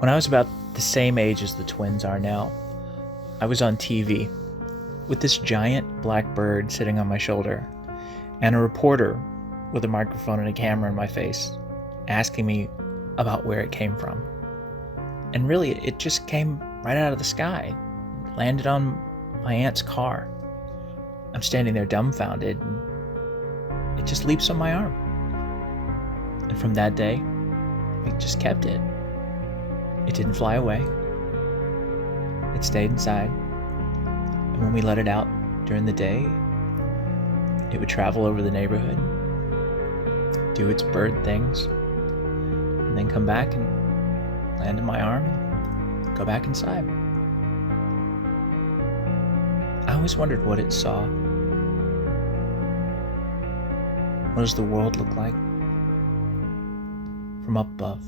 When I was about the same age as the twins are now, I was on TV with this giant black bird sitting on my shoulder and a reporter with a microphone and a camera in my face asking me about where it came from. And really, it just came right out of the sky, landed on my aunt's car. I'm standing there dumbfounded, and it just leaps on my arm. And from that day, we just kept it. It didn't fly away. It stayed inside. And when we let it out during the day, it would travel over the neighborhood, do its bird things, and then come back and land in my arm and go back inside. I always wondered what it saw. What does the world look like from up above?